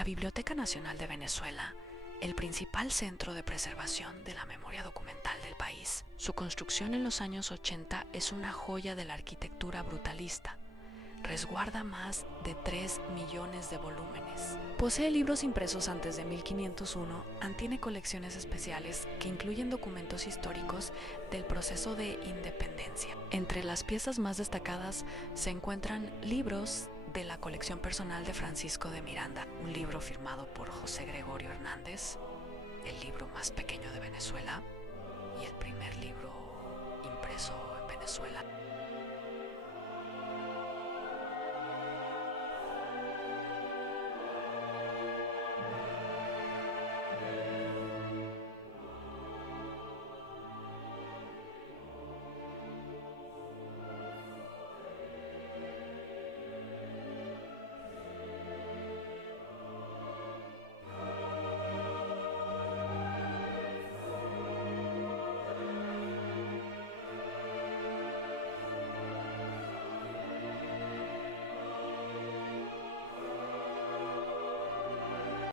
La Biblioteca Nacional de Venezuela, el principal centro de preservación de la memoria documental del país. Su construcción en los años 80 es una joya de la arquitectura brutalista. Resguarda más de 3 millones de volúmenes. Posee libros impresos antes de 1501, tiene colecciones especiales que incluyen documentos históricos del proceso de independencia. Entre las piezas más destacadas se encuentran libros de la colección personal de Francisco de Miranda, un libro firmado por José Gregorio Hernández, el libro más pequeño de Venezuela y el primer libro impreso en Venezuela.